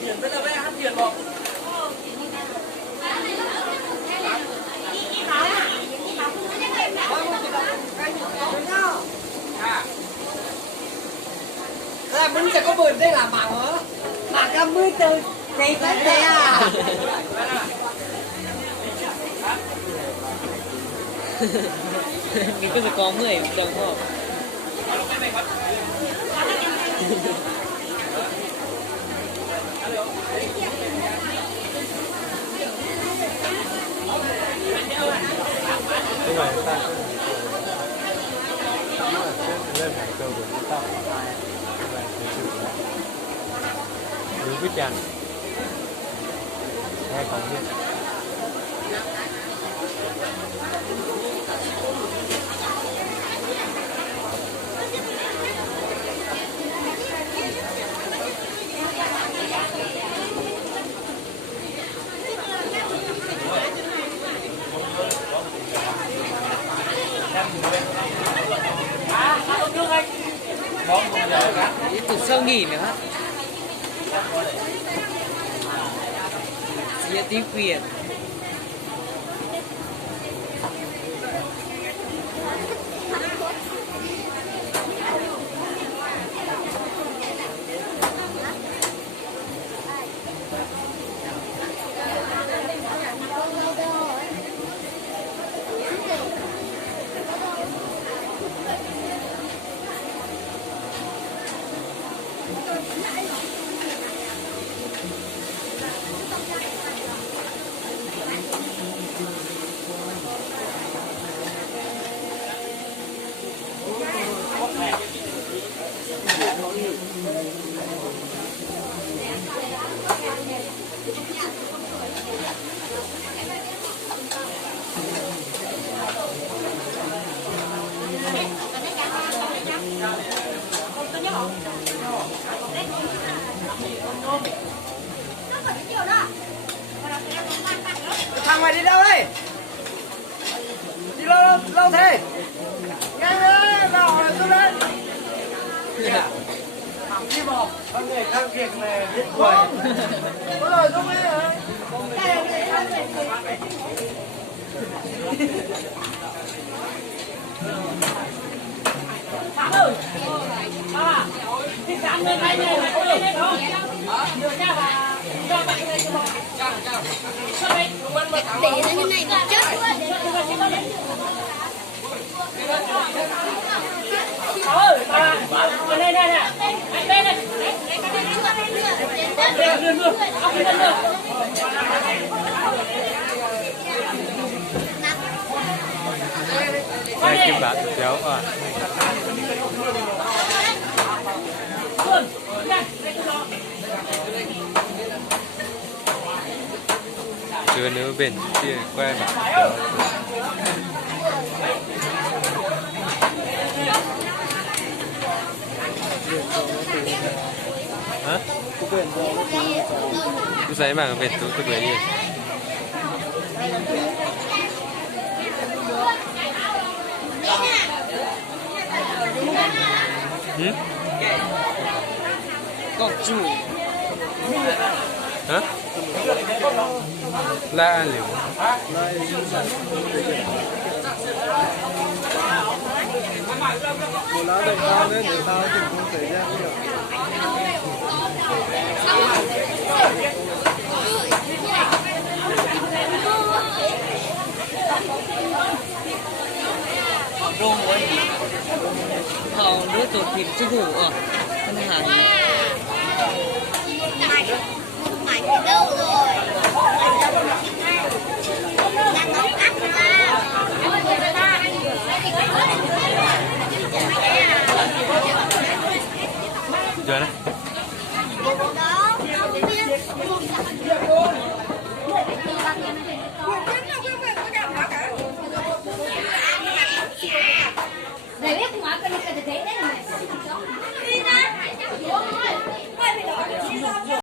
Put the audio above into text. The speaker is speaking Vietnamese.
Tiền bây giờ bé hát tiền một. Là mình sẽ có bươn đây là mảng hả? Mảng cam mươi từ này tới đây à? Mình có thể có 10 đồng không? nhưng mà ta lên hàng cơ của chúng ta và thực sự là đúng cái chàng nghe phóng viên Tụt sau nghỉ nữa hả? Sẽ tí quyền. Thằng mày đi đâu đây? Đi lâu lâu thế? Nhanh lên, nào xuống đây. Thằng đi vào, thằng này thằng việc này biết quẩy. Có rồi xuống đây hả? Thằng ơi, à, thì sáng lên đây này, có lên đấy không? Được nha bà, cho bạn này cho bà. Để nó như này thì chết luôn. Ơi, bà, đây đây này, đây đây. Lên luôn, lên luôn. đây kim bản chéo à chưa nếu bền kia quay bản chéo hả? Cứ giấy mà về tôi lấy đi. Cọc chủ. Hả? La liễu. Một lá đồng tao đấy để tao chỉnh không xảy ra cái Rôm của anh họ đứa tụt thịt chứ ngủ ở ngân hàng. Mày đi đâu rồi? Đang nấu ăn mà. Rồi đấy.